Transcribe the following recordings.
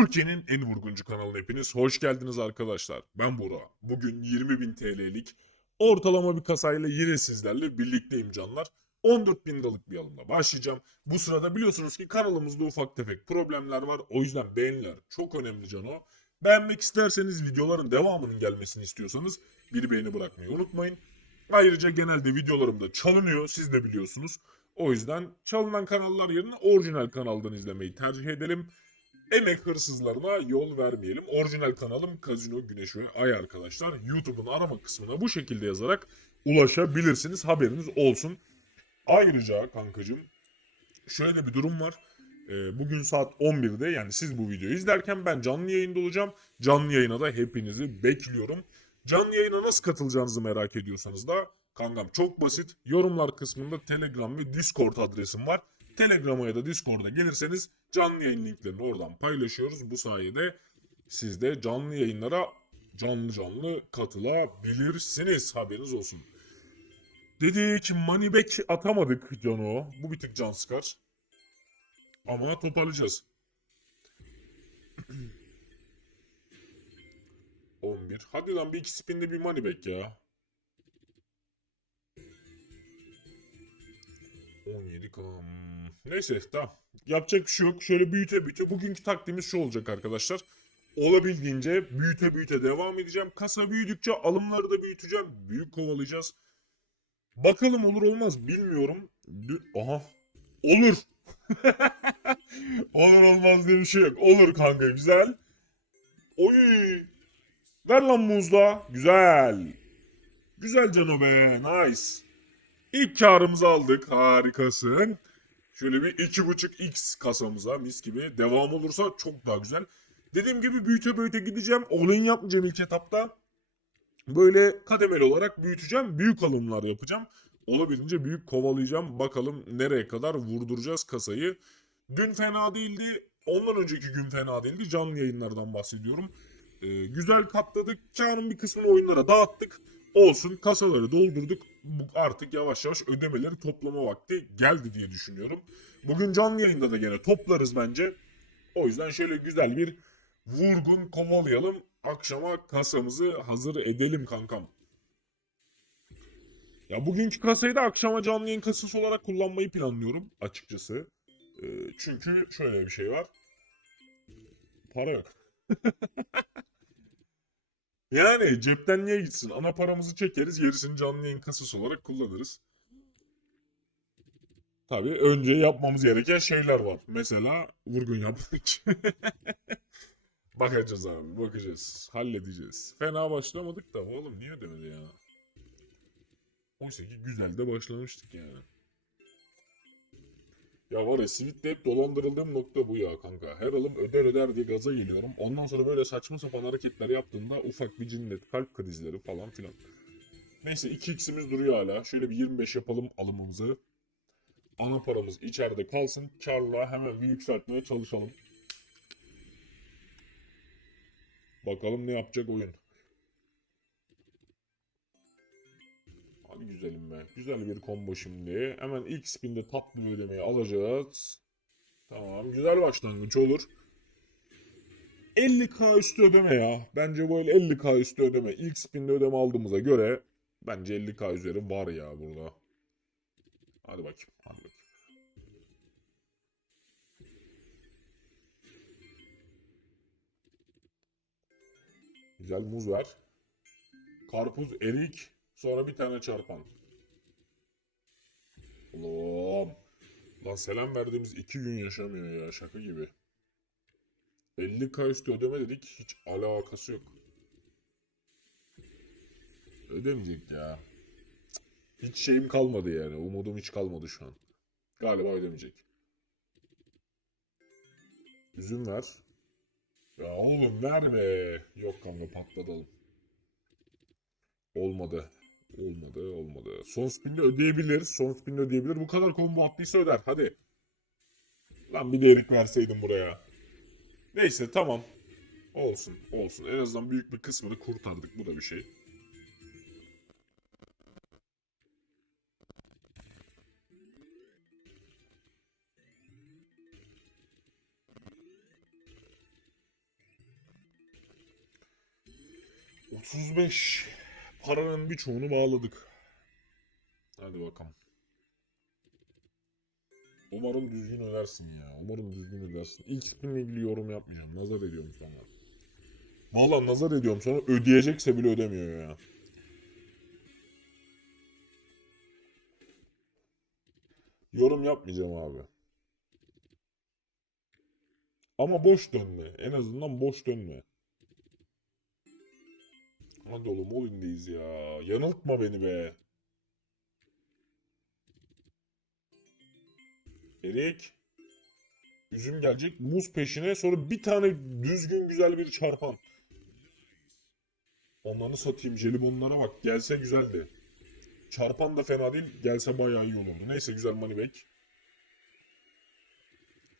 Türkiye'nin en vurguncu kanalına hepiniz hoş geldiniz arkadaşlar. Ben Bora. Bugün 20.000 TL'lik ortalama bir kasayla yine sizlerle birlikteyim canlar. 14.000 liralık bir alımla başlayacağım. Bu sırada biliyorsunuz ki kanalımızda ufak tefek problemler var. O yüzden beğeniler çok önemli cano. Beğenmek isterseniz videoların devamının gelmesini istiyorsanız bir beğeni bırakmayı unutmayın. Ayrıca genelde videolarımda çalınıyor siz de biliyorsunuz. O yüzden çalınan kanallar yerine orijinal kanaldan izlemeyi tercih edelim. Emek hırsızlarına yol vermeyelim. Orijinal kanalım Kazino Güneş ve Ay arkadaşlar. YouTube'un arama kısmına bu şekilde yazarak ulaşabilirsiniz. Haberiniz olsun. Ayrıca kankacığım şöyle bir durum var. Ee, Bugün saat 11'de yani siz bu videoyu izlerken ben canlı yayında olacağım. Canlı yayına da hepinizi bekliyorum. Canlı yayına nasıl katılacağınızı merak ediyorsanız da kankam çok basit. Yorumlar kısmında Telegram ve Discord adresim var. Telegram'a ya da Discord'a gelirseniz canlı yayın linklerini oradan paylaşıyoruz. Bu sayede siz de canlı yayınlara canlı canlı katılabilirsiniz. Haberiniz olsun. Dedik Moneyback atamadık Cano. Bu bir tık can sıkar. Ama toparlayacağız. 11. Hadi lan bir iki spinde bir Moneyback ya. 17 kam. Neyse tamam. Yapacak bir şey yok. Şöyle büyüte büyüte. Bugünkü taktiğimiz şu olacak arkadaşlar. Olabildiğince büyüte büyüte devam edeceğim. Kasa büyüdükçe alımları da büyüteceğim. Büyük kovalayacağız. Bakalım olur olmaz bilmiyorum. Aha. Olur. olur olmaz diye bir şey yok. Olur kanka güzel. Oy. Ver lan muzla. Güzel. Güzel cano be. Nice. İlk karımızı aldık. Harikasın. Şöyle bir 2.5x kasamıza mis gibi. Devam olursa çok daha güzel. Dediğim gibi büyüte büyüte gideceğim. All-in yapmayacağım ilk etapta. Böyle kademeli olarak büyüteceğim. Büyük alımlar yapacağım. Olabildiğince büyük kovalayacağım. Bakalım nereye kadar vurduracağız kasayı. Dün fena değildi. Ondan önceki gün fena değildi. Canlı yayınlardan bahsediyorum. Ee, güzel katladık. Karın bir kısmını oyunlara dağıttık. Olsun kasaları doldurduk. Bu artık yavaş yavaş ödemeleri toplama vakti geldi diye düşünüyorum. Bugün canlı yayında da gene toplarız bence. O yüzden şöyle güzel bir vurgun kovalayalım. Akşama kasamızı hazır edelim kankam. Ya bugünkü kasayı da akşama canlı yayın kasası olarak kullanmayı planlıyorum açıkçası. Ee, çünkü şöyle bir şey var. Para yok. Yani cepten niye gitsin? Ana paramızı çekeriz, gerisini canlı yayın kasası olarak kullanırız. Tabii önce yapmamız gereken şeyler var. Mesela vurgun yapmak. bakacağız abi, bakacağız. Halledeceğiz. Fena başlamadık da oğlum niye demedi ya? Oysa ki güzel de başlamıştık yani. Ya var ya Sweet'te hep dolandırıldığım nokta bu ya kanka. Her alım öder öder diye gaza geliyorum. Ondan sonra böyle saçma sapan hareketler yaptığımda ufak bir cinnet, kalp krizleri falan filan. Neyse 2x'imiz duruyor hala. Şöyle bir 25 yapalım alımımızı. Ana paramız içeride kalsın. Karla hemen bir yükseltmeye çalışalım. Bakalım ne yapacak oyun. Hadi güzelim be. Güzel bir combo şimdi. Hemen ilk spinde tatlı ödemeyi alacağız. Tamam. Güzel başlangıç olur. 50k üstü ödeme ya. Bence böyle 50k üstü ödeme. İlk spinde ödeme aldığımıza göre bence 50k üzeri var ya burada. Hadi bakayım. Hadi bakayım. Güzel muz ver. Karpuz, erik, sonra bir tane çarpan. Ulan. Lan selam verdiğimiz iki gün yaşamıyor ya şaka gibi. 50k üstü ödeme dedik hiç alakası yok. Ödemeyecek ya. Hiç şeyim kalmadı yani. Umudum hiç kalmadı şu an. Galiba ödemeyecek. Üzüm ver. Ya oğlum verme. Yok kanka patlatalım. Olmadı. Olmadı olmadı. Son spinle ödeyebilir. Son spinle ödeyebilir. Bu kadar combo attıysa öder. Hadi. Lan bir de verseydim buraya. Neyse tamam. Olsun olsun. En azından büyük bir kısmını kurtardık. Bu da bir şey. Otuz beş paranın birçoğunu bağladık. Hadi bakalım. Umarım düzgün ödersin ya. Umarım düzgün ödersin. İlk spinle ilgili yorum yapmayacağım. Nazar ediyorum sana. Valla nazar ediyorum sana. Ödeyecekse bile ödemiyor ya. Yorum yapmayacağım abi. Ama boş dönme. En azından boş dönme. Hadi oğlum oyundayız ya. Yanıltma beni be. Erik. Üzüm gelecek. Muz peşine. Sonra bir tane düzgün güzel bir çarpan. Onları satayım. Jelibonlara bak. Gelse güzeldi. Çarpan da fena değil. Gelse bayağı iyi olurdu. Neyse güzel back.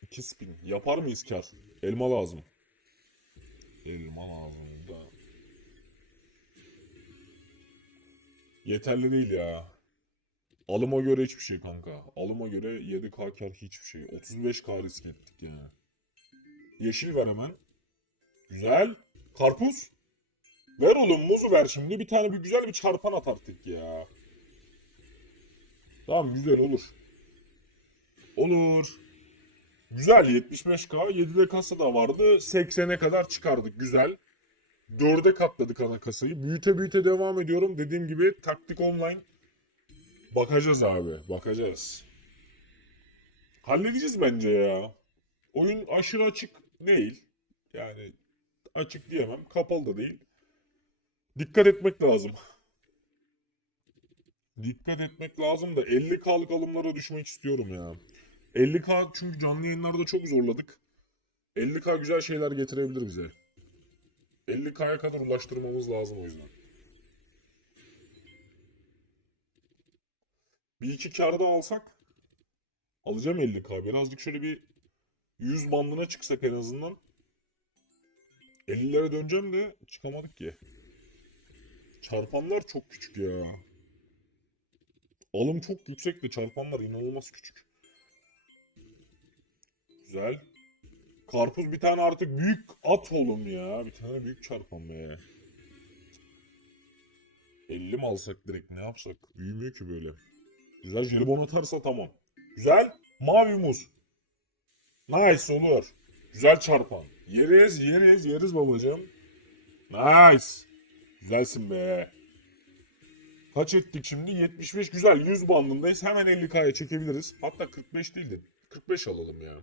2 spin. Yapar mıyız kar? Elma lazım. Elma lazım Yeterli değil ya. Alıma göre hiçbir şey kanka. Alıma göre 7k kar hiçbir şey. 35k risk ettik yani. Yeşil ver hemen. Güzel. Karpuz. Ver oğlum muzu ver şimdi. Bir tane bir güzel bir çarpan at artık ya. Tamam güzel olur. Olur. Güzel 75k. 7'de kasa da vardı. 80'e kadar çıkardık. Güzel. 4'e katladık ana kasayı. Büyüte büyüte devam ediyorum. Dediğim gibi taktik online. Bakacağız abi. Bakacağız. Halledeceğiz bence ya. Oyun aşırı açık değil. Yani açık diyemem. Kapalı da değil. Dikkat etmek lazım. Dikkat etmek lazım da 50k'lık alımlara düşmek istiyorum ya. 50k çünkü canlı yayınlarda çok zorladık. 50k güzel şeyler getirebilir bize. 50k'ya kadar ulaştırmamız lazım o yüzden. Bir iki kar da alsak alacağım 50k. Birazcık şöyle bir 100 bandına çıksak en azından. 50'lere döneceğim de çıkamadık ki. Çarpanlar çok küçük ya. Alım çok yüksek de çarpanlar inanılmaz küçük. Güzel. Karpuz bir tane artık büyük at oğlum ya. Bir tane büyük çarpan be. 50 mi alsak direkt ne yapsak? Büyümüyor ki böyle. Güzel jelibon atarsa tamam. Güzel. Mavi muz. Nice olur. Güzel çarpan. Yeriz yeriz yeriz babacığım. Nice. Güzelsin be. Kaç ettik şimdi? 75 güzel. 100 bandındayız. Hemen 50k'ya çekebiliriz. Hatta 45 değil de 45 alalım ya.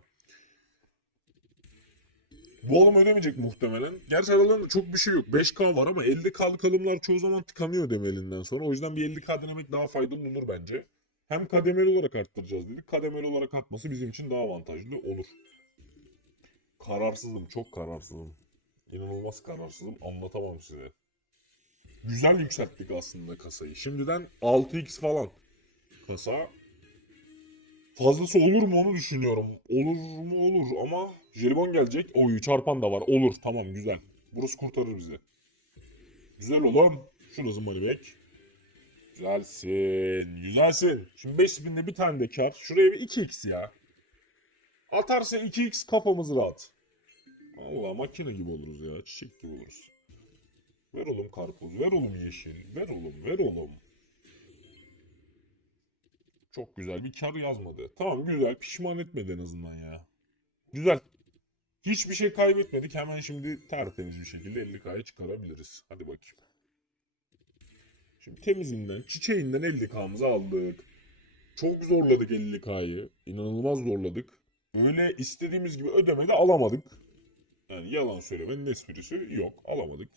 Bu alım ödemeyecek muhtemelen. Gerçi aralarında çok bir şey yok. 5K var ama 50K'lık alımlar çoğu zaman tıkanıyor ödemelinden sonra. O yüzden bir 50K denemek daha faydalı olur bence. Hem kademeli olarak arttıracağız dedik. Kademeli olarak artması bizim için daha avantajlı olur. Kararsızım. Çok kararsızım. İnanılmaz kararsızım. Anlatamam size. Güzel yükselttik aslında kasayı. Şimdiden 6x falan. Kasa Fazlası olur mu onu düşünüyorum. Olur mu olur ama jelibon gelecek. Oy çarpan da var. Olur tamam güzel. Burası kurtarır bizi. Güzel oğlum. Şurası back. Güzelsin. Güzelsin. Şimdi 5 spinde bir tane de kar. Şuraya bir 2x ya. Atarsa 2x kafamız rahat. Valla makine gibi oluruz ya. Çiçek gibi oluruz. Ver oğlum karpuz. Ver oğlum yeşil. Ver oğlum. Ver oğlum. Çok güzel bir kar yazmadı. Tamam güzel pişman etmedi en azından ya. Güzel. Hiçbir şey kaybetmedik. Hemen şimdi tertemiz bir şekilde 50k'ya çıkarabiliriz. Hadi bakayım. Şimdi temizinden, çiçeğinden 50k'mızı aldık. Çok zorladık 50k'yı. İnanılmaz zorladık. Öyle istediğimiz gibi ödemede alamadık. Yani yalan söylemenin esprisi yok. Alamadık.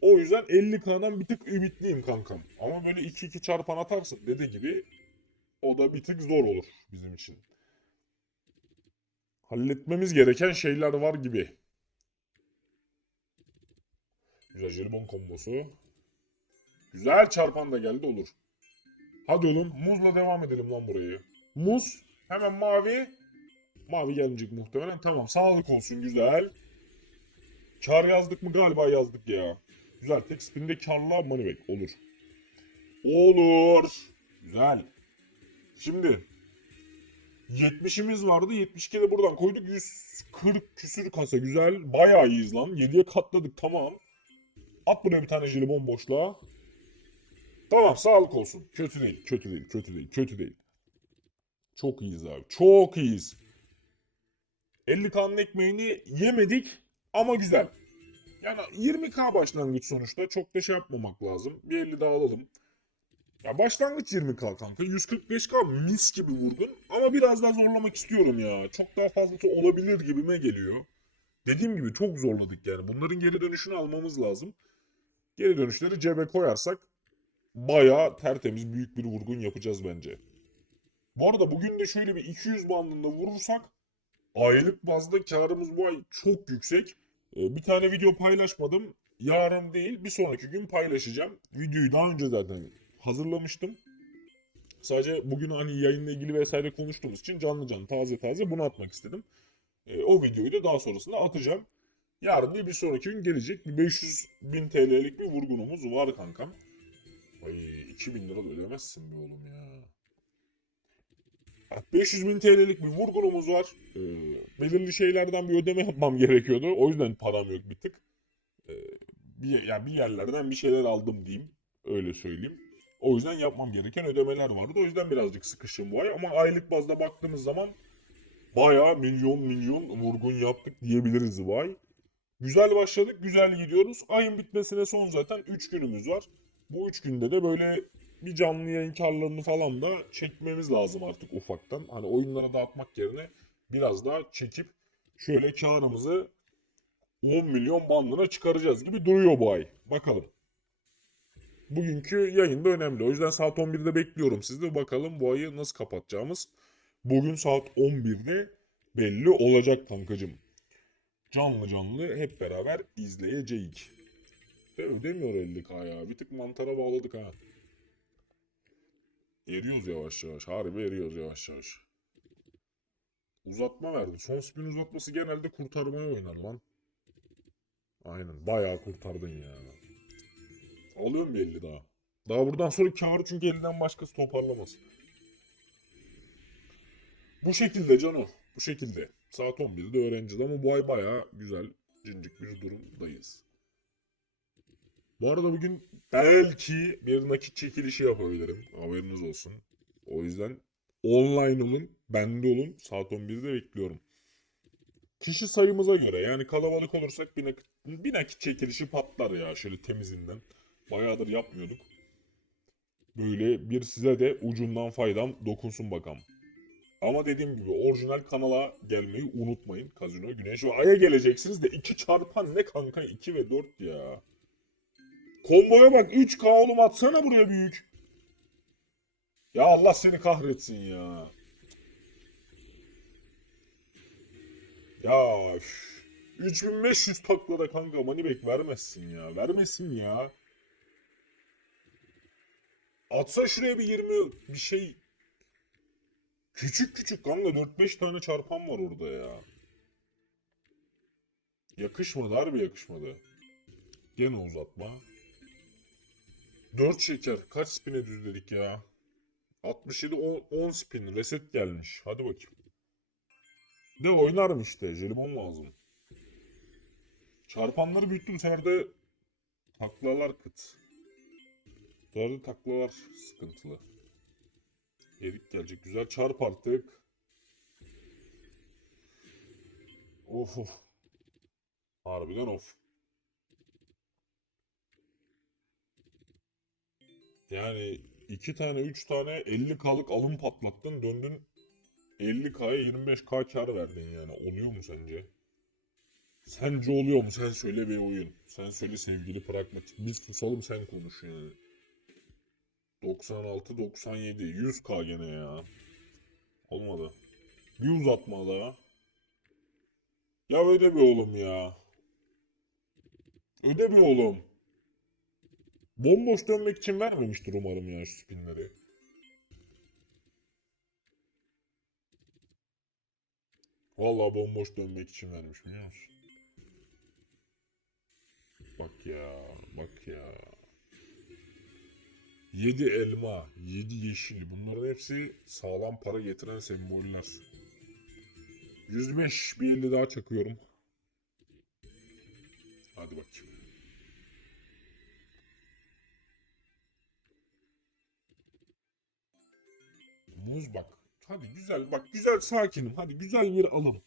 O yüzden 50k'dan bir tık ümitliyim kankam. Ama böyle 2-2 çarpan atarsın dediği gibi o da bir tık zor olur bizim için. Halletmemiz gereken şeyler var gibi. Güzel jelibon kombosu. Güzel çarpan da geldi olur. Hadi oğlum muzla devam edelim lan burayı. Muz hemen mavi. Mavi gelecek muhtemelen. Tamam sağlık olsun güzel. Kar yazdık mı galiba yazdık ya. Güzel tek spinde karla back olur. Olur. Güzel. Şimdi 70'imiz vardı. 72 de buradan koyduk. 140 küsür kasa güzel. Bayağı iyiyiz lan. 7'ye katladık tamam. At buraya bir tane jelibon boşluğa. Tamam sağlık olsun. Kötü değil, kötü değil, kötü değil, kötü değil. Çok iyiyiz abi. Çok iyiyiz. 50 kanın ekmeğini yemedik ama güzel. Yani 20k başlangıç sonuçta. Çok da şey yapmamak lazım. Bir 50 daha alalım. Ya başlangıç 20k kanka. 145k mis gibi vurdun. Ama biraz daha zorlamak istiyorum ya. Çok daha fazlası olabilir gibime geliyor. Dediğim gibi çok zorladık yani. Bunların geri dönüşünü almamız lazım. Geri dönüşleri cebe koyarsak bayağı tertemiz büyük bir vurgun yapacağız bence. Bu arada bugün de şöyle bir 200 bandında vurursak aylık bazda karımız bu ay çok yüksek. Ee, Bir tane video paylaşmadım. Yarın değil bir sonraki gün paylaşacağım. Videoyu daha önce zaten hazırlamıştım. Sadece bugün hani yayınla ilgili vesaire konuştuğumuz için canlı canlı taze taze bunu atmak istedim. Ee, o videoyu da daha sonrasında atacağım. Yarın değil bir sonraki gün gelecek. Bir 500 bin TL'lik bir vurgunumuz var kankam. Ay 2000 lira da ödemezsin be oğlum ya. 500 bin TL'lik bir vurgunumuz var. Ee, belirli şeylerden bir ödeme yapmam gerekiyordu. O yüzden param yok bir tık. Ee, bir, yani bir yerlerden bir şeyler aldım diyeyim. Öyle söyleyeyim. O yüzden yapmam gereken ödemeler vardı. O yüzden birazcık sıkışım var. Ama aylık bazda baktığımız zaman bayağı milyon milyon vurgun yaptık diyebiliriz vay. Güzel başladık, güzel gidiyoruz. Ayın bitmesine son zaten 3 günümüz var. Bu 3 günde de böyle bir canlı yayın karlarını falan da çekmemiz lazım artık ufaktan. Hani oyunlara dağıtmak yerine biraz daha çekip şöyle karımızı 10 milyon bandına çıkaracağız gibi duruyor bu ay. Bakalım. Bugünkü yayın da önemli. O yüzden saat 11'de bekliyorum sizi. Bakalım bu ayı nasıl kapatacağımız. Bugün saat 11'de belli olacak kankacım. Canlı canlı hep beraber izleyeceğiz. De ödemiyor 50k ya. Bir tık mantara bağladık ha. Eriyoruz yavaş yavaş. Harbi eriyoruz yavaş yavaş. Uzatma verdi. Son spin uzatması genelde kurtarmaya oynar lan. Aynen. Bayağı kurtardın ya. Alıyorum bir 50 daha. Daha buradan sonra kârı çünkü elinden başkası toparlamaz. Bu şekilde Cano. Bu şekilde. Saat 11'de öğrenciyiz ama bu ay bayağı güzel, cincik bir durumdayız. Bu arada bugün belki bir nakit çekilişi yapabilirim. Haberiniz olsun. O yüzden online olun, bende olun. Saat 11'de bekliyorum. Kişi sayımıza göre yani kalabalık olursak bir nakit, bir nakit çekilişi patlar ya şöyle temizinden. Bayağıdır yapmıyorduk. Böyle bir size de ucundan faydam dokunsun bakalım. Ama dediğim gibi orijinal kanala gelmeyi unutmayın. Kazino Güneş ve Ay'a geleceksiniz de 2 çarpan ne kanka 2 ve 4 ya. Komboya bak 3K oğlum atsana buraya büyük. Ya Allah seni kahretsin ya. Ya üf. 3500 taklada kanka Moneyback vermezsin ya. Vermesin ya. Atsa şuraya bir 20 bir şey. Küçük küçük kanka 4-5 tane çarpan var orada ya. Yakışmadı harbi yakışmadı. Gene uzatma. 4 şeker. Kaç spin'e düzledik ya? 67 10, 10 spin. Reset gelmiş. Hadi bakayım. De oynarım işte. Jelibon lazım. Çarpanları büyüttüm. Bu de taklalar kıt. Bu arada taklalar sıkıntılı. Erik gelecek. Güzel çarp artık. Of of. Harbiden of. Yani iki tane üç tane 50k'lık alım patlattın döndün 50k'ya 25k kar verdin yani. Oluyor mu sence? Sence oluyor mu? Sen söyle bir oyun. Sen söyle sevgili pragmatik. Biz susalım sen konuş yani. 96, 97, 100k gene ya. Olmadı. Bir uzatma daha. Ya öde bir oğlum ya. Öde bir oğlum. Bomboş dönmek için vermemiştir umarım ya şu spinleri. Vallahi bomboş dönmek için vermiş biliyor musun? Bak ya, bak ya. 7 elma, 7 yeşil bunların hepsi sağlam para getiren semboller. 105 bir elde daha çakıyorum. Hadi bakayım. Muz bak. Hadi güzel bak güzel sakinim. Hadi güzel bir alım.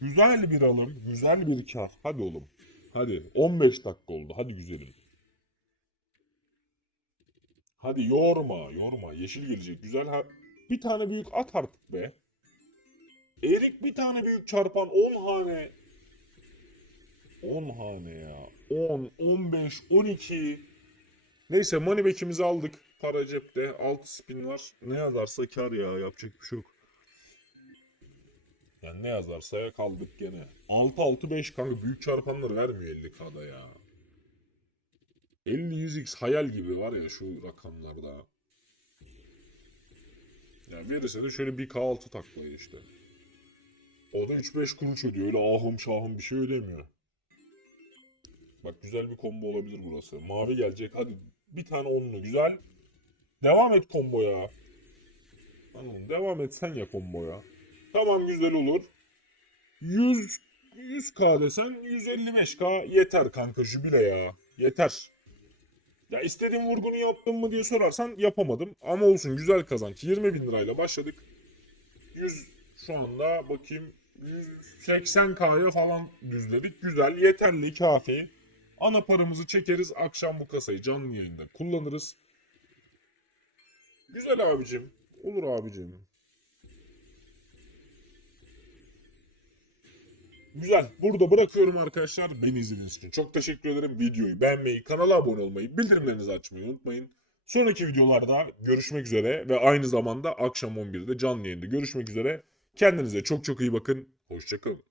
Güzel bir alım. Güzel bir kar. Hadi oğlum. Hadi 15 dakika oldu. Hadi güzelim. Hadi yorma yorma. Yeşil gelecek. Güzel. Ha... Bir tane büyük at artık be. Erik bir tane büyük çarpan 10 hane. 10 hane ya. 10, 15, 12. Neyse moneyback'imizi aldık. Para cepte. 6 spin var. Ne yazarsa kar ya. Yapacak bir şey yok. Yani ne yazarsa ya kaldık gene. 6-6-5 kanka büyük çarpanlar vermiyor 50k'da ya. 50-100x hayal gibi var ya şu rakamlarda. Ya verirse şöyle bir K6 taklayı işte. O da 3-5 kuruş ödüyor. Öyle ahım şahım bir şey ödemiyor. Bak güzel bir combo olabilir burası. Mavi gelecek. Hadi bir tane onlu güzel. Devam et komboya. Anladım. Devam et sen ya komboya. Tamam güzel olur. 100 100k desen 155k yeter kanka jübile ya. Yeter. Ya istediğim vurgunu yaptım mı diye sorarsan yapamadım. Ama olsun güzel kazanç. 20 bin lirayla başladık. 100 şu anda bakayım 180k'ya falan düzledik. Güzel yeterli kafi. Ana paramızı çekeriz akşam bu kasayı canlı yayında kullanırız. Güzel abicim. Olur abicim. Güzel. Burada bırakıyorum arkadaşlar. Beni izlediğiniz için çok teşekkür ederim. Videoyu beğenmeyi, kanala abone olmayı, bildirimlerinizi açmayı unutmayın. Sonraki videolarda görüşmek üzere ve aynı zamanda akşam 11'de canlı yayında görüşmek üzere. Kendinize çok çok iyi bakın. Hoşçakalın.